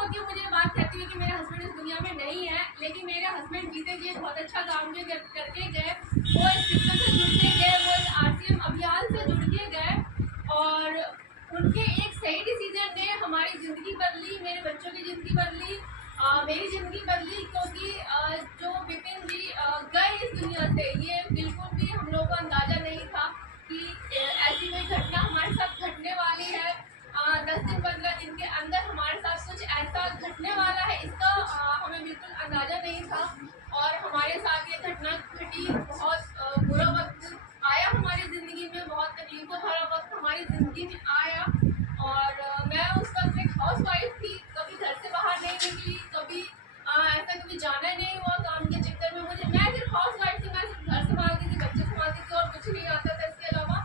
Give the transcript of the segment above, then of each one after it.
होती है मुझे बात कहती हुई कि मेरे हस्बैंड इस दुनिया में नहीं है, लेकिन मेरे हस्बैंड जीते जी बहुत अच्छा काम जो करके गए, वो इस सिस्टम से जुड़ के गए, वो इस आरसीएम अभियान से जुड़ के गए और उनके एक सही डिसीजन ने हमारी ज़िंदगी बदली, मेरे बच्चों की ज़िंदगी बदली, मेरी ज़िंदगी बदली, क्योंकि जो विपिन जी गए इस दुनिया से, ये बिल्कुल भी हम लोगों को अंदाज़ा नहीं था कि ऐसी कोई घटना हमारे साथ घटने वाली है। 10 दिन 15 दिन के अंदर हमारे साथ कुछ ऐसा घटने वाला है, इसका हमें बिल्कुल अंदाज़ा नहीं था और हमारे साथ ये घटना घटी। बहुत बुरा वक्त आया हमारी ज़िंदगी में, बहुत तकलीफ़ों भरा वक्त हमारी ज़िंदगी में आया और मैं उस वक्त एक हाउस वाइफ थी, कभी घर से बाहर नहीं निकली, कभी ऐसा कभी जाना नहीं हुआ काम के चक्कर में। मुझे मैं सिर्फ हाउस वाइफ थी, मैं सिर्फ घर संभालती थी, बच्चे संभालती थी और कुछ नहीं आता था इसके अलावा।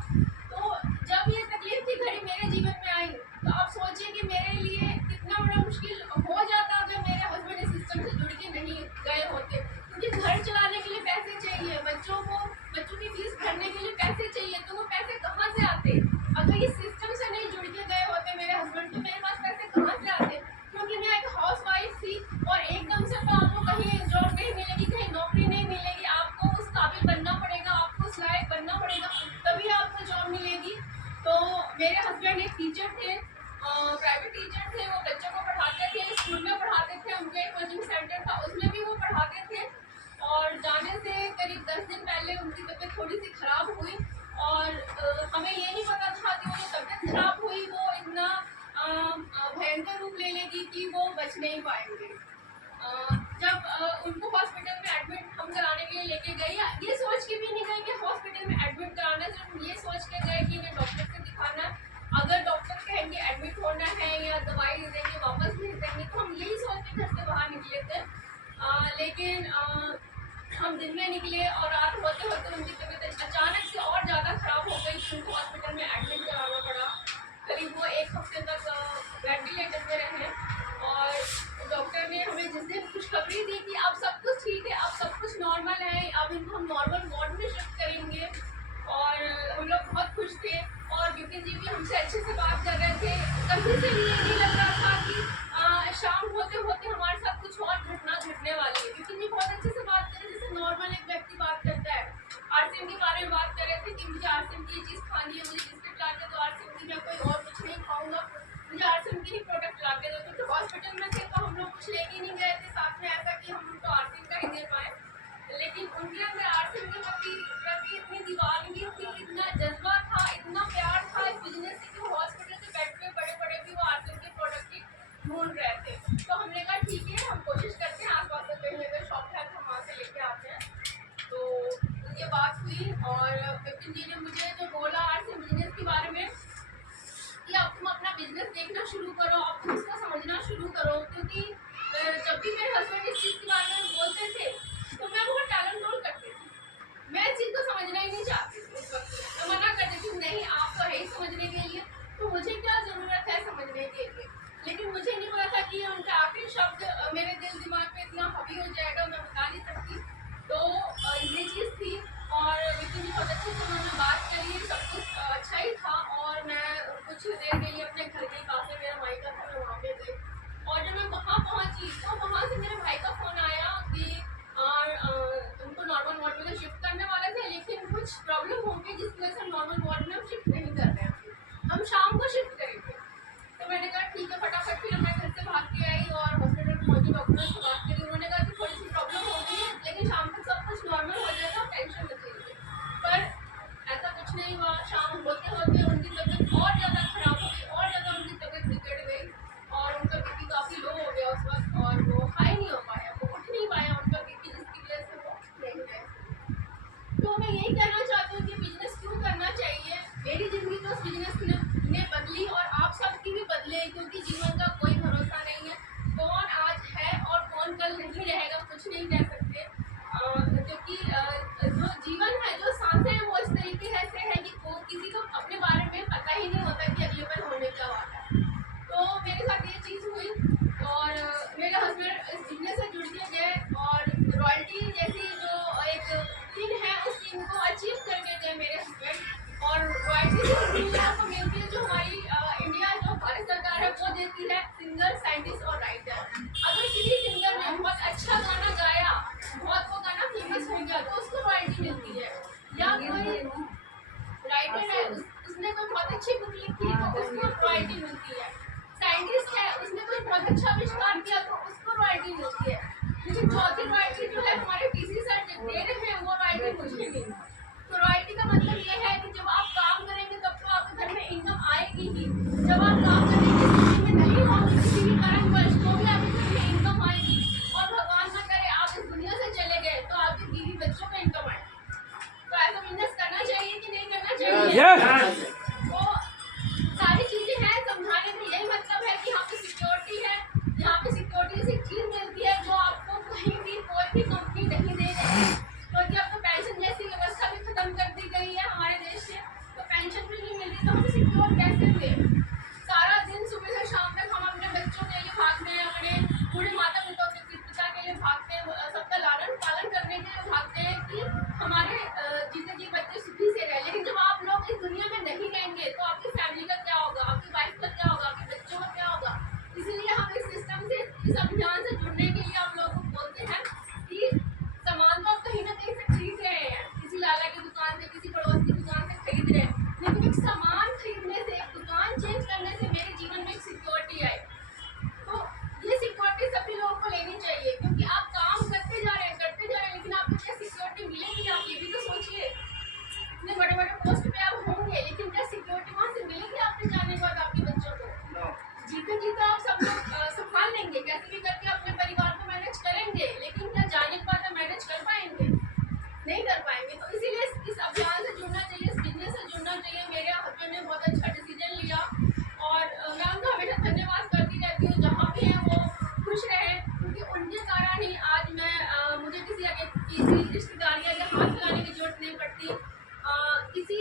तो जब ये तकलीफ की घड़ी मेरे जीवन में आई, तो आप सोचिए कि मेरे लिए कितना बड़ा मुश्किल हो जाता अगर मेरे हस्बैंड इस सिस्टम से जुड़ के नहीं गए होते, क्योंकि घर चलाने के लिए पैसे चाहिए, बच्चों की फीस भरने के लिए पैसे चाहिए, तो वो पैसे कहाँ से आते? अगर इस सिस्टम से नहीं जुड़ के गए होते मेरे हस्बैंड, तो मेरे पास पैसे कहाँ से आते? क्योंकि मैं एक हाउस वाइफ थी और एकदम से तो आपको कहीं जॉब नहीं मिलेगी, कहीं नौकरी नहीं मिलेगी, आपको उस काबिल बनना पड़ेगा, आपको उस लायक बनना पड़ेगा, तभी आपको जॉब मिलेगी। तो मेरे हस्बैंड एक टीचर थे, प्राइवेट टीचर थे, वो बच्चों को पढ़ाते थे, स्कूल में पढ़ाते थे, उनका एक कोचिंग सेंटर था, उसमें भी वो पढ़ाते थे और जाने से करीब 10 दिन पहले उनकी तबीयत थोड़ी सी खराब हुई और हमें ये नहीं पता था कि वो जो तबीयत खराब हुई वो इतना भयंकर रूप ले लेगी कि वो बच नहीं पाएंगे। जब उनको हॉस्पिटल में एडमिट हम कराने के लिए लेके गए, ये सोच के भी नहीं गए कि हॉस्पिटल में एडमिट कराना है, सिर्फ ये सोच के गए कि इन्हें डॉक्टर से दिखाना है, अगर डॉक्टर कहेंगे एडमिट होना है या दवाई दे देंगे वापस भेज देंगे, तो हम यही सोच के घर से बाहर निकले थे। लेकिन हम दिन में निकले और रात होते होते उनकी तबीयत अचानक से और ज़्यादा खराब हो गई कि उनको हॉस्पिटल में एडमिट कराना पड़ा। करीब वो 1 हफ्ते तक वेंटिलेटर पे रहे और डॉक्टर ने हमें जिस दिन खुशखबरी दी कि अब सब कुछ ठीक है, अब सब कुछ नॉर्मल है, अब इनको हम नॉर्मल वार्ड में शिफ्ट करेंगे और हम लोग बहुत खुश थे और विपिन जी भी हमसे अच्छे से बात कर रहे थे। कभी से भी ये नहीं लग रहा था कि शाम होते होते हमारे साथ कुछ और घटना घटने वाली है। विपिन जी बहुत अच्छे से बात कर रहे थे, जैसे नॉर्मल एक व्यक्ति बात करता है। आरसीएम के बारे में बात कर रहे थे कि मुझे आरसीएम की ये चीज़ खानी है, मुझे बिस्किट ला के दो आरसीएम की, मैं कोई और कुछ नहीं खाऊंगा, मुझे आरसीएम की ही प्रोडक्ट ला के दो। क्योंकि हॉस्पिटल में थे तो हम लोग कुछ लेके नहीं गए थे साथ में, ऐसा कि हम उनको आरसीएम का ही दे पाए, लेकिन उनके अंदर आरसीएम के प्रति इतनी दीवानगी थी, इतना जज्बा था, इतना प्यार था इस बिजनेस से कि वो हॉस्पिटल के बेड पे पड़े पड़े भी वो आरसीएम के प्रोडक्ट ही ढूंढ रहे थे। तो हमने कहा ठीक है, हम कोशिश करते हैं, आस पास कहीं अगर शॉप है तो हम वहाँ से लेके आते हैं। तो ये बात हुई और विपिन जी ने मुझे जो बोला आरसीएम बिजनेस के बारे में कि अब तुम अपना बिजनेस देखना शुरू करो, अब तुम इसको समझना शुरू करो, क्योंकि जब भी मेरे हस्बैंड इस चीज़ के बारे में बोलते थे तो मैं बहुत टालम-टोल करती थी, मैं इस चीज़ को समझना ही नहीं चाहती थी। उस वक्त मैं मना कर देती थी, नहीं आप तो है ही समझने के लिए, तो मुझे क्या ज़रूरत है समझने के लिए। लेकिन मुझे नहीं पता था कि उनका आखिरी शब्द मेरे दिल दिमाग पे इतना हावी हो जाएगा, मैं बता नहीं सकती। तो ये चीज़ थी और विपिन जी बहुत अच्छे से उन्होंने बात करी, सब कुछ अच्छा ही था और मैं कुछ देर के लिए अपने घर के पास में मेरा मायका था, मैं वहाँ पे गई और जब मैं वहाँ पहुँची तो वहाँ से मेरे भाई का फ़ोन आया कि उनको नॉर्मल वार्ड में तो शिफ्ट करने वाले थे, लेकिन कुछ प्रॉब्लम हो गई जिसकी वजह से हम नॉर्मल वार्ड में हम शिफ्ट नहीं कर रहे हैं, हम शाम को शिफ्ट करेंगे। तो मैंने कहा ठीक है, फटाफट फिर मैं घर से भाग के आई और हॉस्पिटल में पहुंची, डॉक्टर से बात करी, उन्होंने कहा कि थोड़ी सी प्रॉब्लम हो गई है, लेकिन शाम तक सब कुछ नॉर्मल हो जाएगा, आप टेंशन मत लीजिए। पर ऐसा कुछ नहीं हुआ, शाम होते होते उनकी तबीयत और ज़्यादा खराब हो गई, और ज़्यादा उनकी तबीयत बिगड़ गई और उनका बीपी काफ़ी लो हो गया उस वक्त और वो हाई नहीं हो पाया, वो उठ नहीं पाया उनका बीपी, जिसकी वजह से वो नहीं रहे। तो मैं यही कहना चाहती हूँ कि बिजनेस क्यों करना चाहिए। मेरी ज़िंदगी तो उस बिजनेस ने बदली और आप सबकी भी बदले, क्योंकि जीवन का कोई भरोसा नहीं है, कौन आज है और कौन कल नहीं रहेगा कुछ नहीं कह सकते। क्योंकि जो जीवन है, जो सांसें हैं, वो इस तरीके से है कि वो किसी को अपने बारे में पता ही नहीं होता कि अगले पल होने क्या वाला है। तो मेरे साथ ये चीज़ हुई और और राइटर। अगर किसी सिंगर ने बहुत अच्छा गाना गाया, बहुत वो गाना फेमस हो गया, तो उसको रॉयल्टी मिलती है। या कोई राइटर है, उसने कोई बहुत अच्छी बुक लिखी तो उसको रॉयल्टी मिलती है। साइंटिस्ट है, उसने कोई बहुत अच्छा आविष्कार किया तो उसको रॉयल्टी मिलती है। लेकिन चौथी रॉयल्टी जो है हमारे टीसी सर दे रहे हैं, वो रॉयल्टी मुझे नहीं। तो रॉयल्टी का मतलब ये है कि जब आप काम करेंगे तब तो आपके घर में इनकम आएगी ही। जब आप काम करने की स्थिति में नहीं होंगे किसी भी कारणवश, तो भी आपके घर में इनकम आएगी। और भगवान ना करे आप इस दुनिया से चले गए तो आपके बीवी बच्चों में इनकम आए। तो ऐसा बिजनेस करना चाहिए कि नहीं करना चाहिए? तो सारी चीजें हैं, समझाने का यही मतलब है कि यहाँ पे सिक्योरिटी है। यहाँ पे सिक्योरिटी से चीज मिलती है जो आपको कहीं भी कोई भी कंपनी नहीं दे रही। क्योंकि अब तो पेंशन जैसी व्यवस्था भी खत्म कर दी गई है हमारे देश से, तो पेंशन भी नहीं मिल रही, तो हम सिक्योर कैसे हुए? सारा दिन सुबह से शाम तक हम अपने बच्चों के लिए भागते हैं, अपने बूढ़े माता पिता के लिए भागते हैं, सबका लालन पालन करने के लिए भागते हैं कि हमारे जीते जी बच्चे सुखी से रहे। लेकिन जब आप लोग इस दुनिया में नहीं रहेंगे तो आपकी फैमिली का क्या होगा, आपकी वाइफ का क्या होगा, आपके बच्चों का क्या होगा? इसलिए हम इस सिस्टम से, इस अभियान से जुड़ने के लिए आप लोगों को बोलते हैं कि सामान तो आप कहीं ना कहीं से खरीद रहे हैं, किसी लाला की दुकान से, किसी पड़ोस की दुकान से खरीद रहे हैं, लेकिन एक सामान खरीदने से, एक दुकान चेंज करने से मेरे जीवन में एक सिक्योरिटी आई। तो ये सिक्योरिटी सभी लोगों को लेनी चाहिए, क्योंकि आप काम करते जा रहे हैं, लेकिन आपको क्या सिक्योरिटी मिलेगी? आप ये भी तो सोचिए। इतने बड़े बड़े पोस्ट पे आप होंगे, लेकिन क्या सिक्योरिटी वहाँ से मिलेगी आपके जाने के बाद आपके बच्चों को? जीते जीते आप सब लोग संभाल लेंगे, कैसे भी करके अपने परिवार को मैनेज करेंगे, लेकिन क्या जाने के बाद मैनेज कर पाएंगे? नहीं कर पाएंगे। तो इसीलिए इस अभियान से जुड़ना चाहिए, इस बिजनेस से जुड़ना चाहिए। मेरे हस्बैंड ने बहुत अच्छा डिसीजन लिया और मैं उनका हमेशा धन्यवाद करती रहती हूँ। जहाँ भी है वो खुश रहे, क्योंकि उनके कारण ही आज मैं मुझे किसी रिश्तेदारी या हाथ लगाने की जरूरत नहीं पड़ती, किसी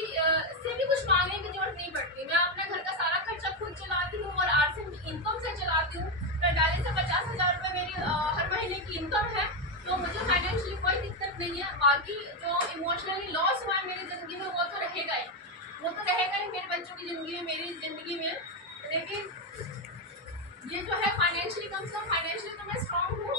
से भी कुछ मांगने की जरूरत नहीं पड़ती। मैं अपने घर का सारा खर्चा खुद चलाती हूँ और आर्थिक इनकम से चलाती हूँ। 45 से 50,000 रुपये मेरी हर महीने की इनकम है, तो मुझे फाइनेंशियली कोई दिक्कत नहीं है। बाकी जो इमोशनली लॉस हुआ है मेरी ज़िंदगी में वो तो रहेगा ही, मेरे बच्चों की ज़िंदगी में, मेरी ज़िंदगी में। लेकिन ये जो है फाइनेंशियली, कम से कम फाइनेंशियली तो मैं स्ट्रॉन्ग हूँ।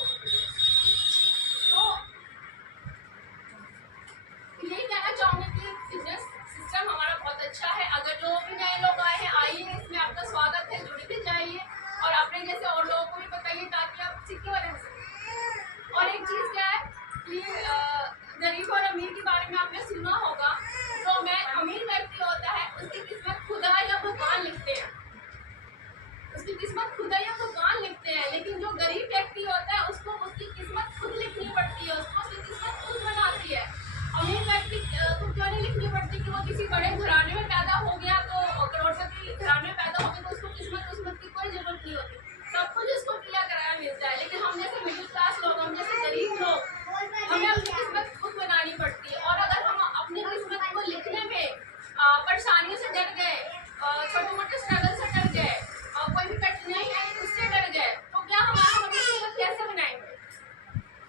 तो यही कहना चाहूँगी कि बिजनेस सिस्टम हमारा बहुत अच्छा है। अगर जो भी नए लोग आए हैं, आइए, इसमें आपका स्वागत है, जुड़ के जाइए और अपने जैसे और लोगों को भी बताइए ताकि आप सिक्योर रह सकें। और एक चीज़ क्या है कि गरीब और अमीर के बारे में आपने सुना होगा। जो मैं अमीर व्यक्ति होता है उसकी किस्मत खुदा या भगवान लिखते हैं, उसकी किस्मत खुदा या भगवान लिखते हैं। लेकिन जो गरीब व्यक्ति होता है उसको उसकी किस्मत खुद लिखनी पड़ती है, उसको उसकी किस्मत खुद बनाती है। अमीर व्यक्ति को क्यों नहीं लिखनी पड़ती कि वो किसी बड़े घराने में पैदा हो गया, तो करोड़पति घराने में पैदा हो गया तो उसको किस्मत की कोई जरूरत नहीं होती, सब कुछ उसको किया कराया मिलता है। लेकिन हम जैसे मिडिल क्लास लोग, हम जैसे गरीब लोग, हमें अपनी किस्मत खुद बनानी पड़ती है। और अगर हम अपनी किस्मत को लिखने में परेशानियों से डर गए, छोटे मोटे स्ट्रगल से डर गए, कोई भी कठिनाई आई उससे डर गए, तो क्या हम अपनी किस्मत कैसे बनाएंगे?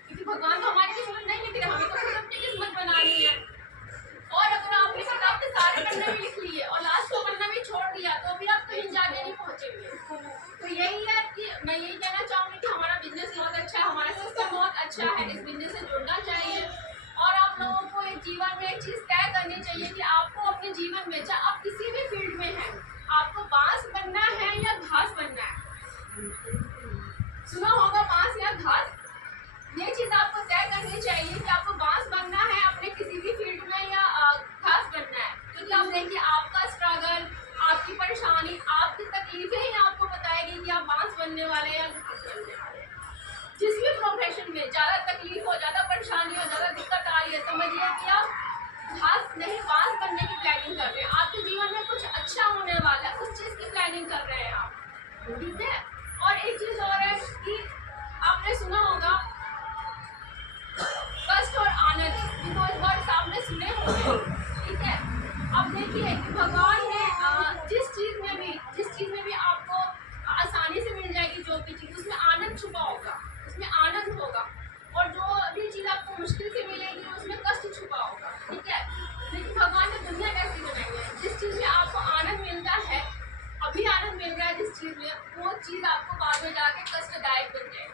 क्योंकि भगवान तो हमारी किस्मत नहीं लिख रहे, हमें तो खुद अपनी किस्मत बनानी है। और अगर आपने किताब के सारे पन्ने भी लिख लिए और लास्ट को पन्ना भी छोड़ दिया तो भी आप कहीं जाके नहीं पहुंचेंगे। तो यही है कि मैं यही कहना चाहूँगी कि हमारा बिजनेस बहुत अच्छा है, हमारा सिस्टम बहुत अच्छा है, इस बिजनेस से जुड़ना चाहिए। और आप लोगों को एक जीवन में एक चीज़ तय करनी चाहिए कि आपको अपने जीवन में, चाहे आप किसी भी फील्ड में हैं, आपको बांस बनना है या घास बनना है। सुना होगा बांस या घास, ये चीज़ आपको तय करनी चाहिए कि आपको बांस बनना है अपने किसी भी फील्ड में या घास बनना है। क्योंकि आप देखिए आपका स्ट्रगल, आपकी परेशानी, आपकी तकलीफें ही आपको बताएगी कि आप बांस बनने वाले या घास बनने वाले। जिस भी प्रोफेशन में ज़्यादा तकलीफ हो, ज़्यादा परेशानी हो, ज़्यादा दिक्कत आ रही है, समझिए कि आप घास नहीं बांस बनने की प्लानिंग कर रहे हैं। आपके जीवन में कुछ अच्छा होने वाला है, उस चीज़ की प्लानिंग कर रहे हैं आप, ठीक है। और एक चीज़ और है कि आपने सुना होगा कष्ट और आनंद, बिकॉज वर्ड्स आपने सुने होंगे, ठीक है। अब देखिए कि भगवान ने जिस चीज़ में भी आपको आसानी से मिल जाएगी, जो भी चीज़ उसमें आनंद छुपा होगा, उसमें आनंद होगा। और जो भी चीज़ आपको मुश्किल से मिलेगी उसमें कष्ट छुपा होगा, ठीक है। लेकिन भगवान ने दुनिया कैसी बनाई है, जिस चीज़ में आपको आनंद मिलता है, अभी आनंद मिल रहा है जिस चीज़ में, वो चीज़ आपको बाद में जाके कष्ट कष्टदायक बन जाए।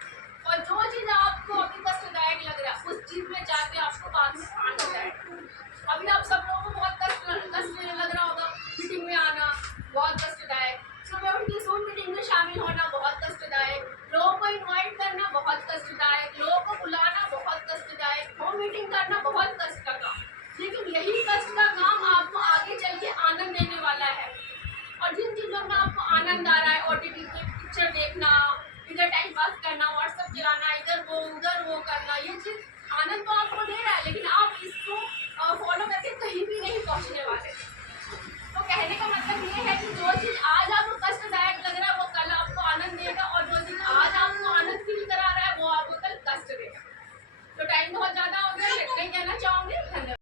और जो चीज़ आपको अभी कष्टदायक लग रहा है उस चीज़ में जाके आपको बाद में आनंद आएगा। अभी आप सब लोगों को बहुत कष्ट लग रहा होगा, मीटिंग में आना बहुत कष्टदायक, सुबह उठ के Zoom मीटिंग में शामिल होना बहुत कष्टदायक, लोगों को इन्वाइट करना बहुत कष्टदायक, लोगों को बुलाना बहुत कष्टदायक, होम मीटिंग करना बहुत कष्ट का काम। लेकिन यही कष्ट का काम आपको आगे चल के आनंद देने वाला है। और जिन चीज़ों में आपको आनंद आ रहा है, OTT पे पिक्चर देखना, इधर टाइम पास करना, व्हाट्सएप चलाना, इधर वो करना, ये चीज़ आनंद तो आपको दे रहा है, लेकिन आप इसको फॉलो करके कहीं भी नहीं पहुँचने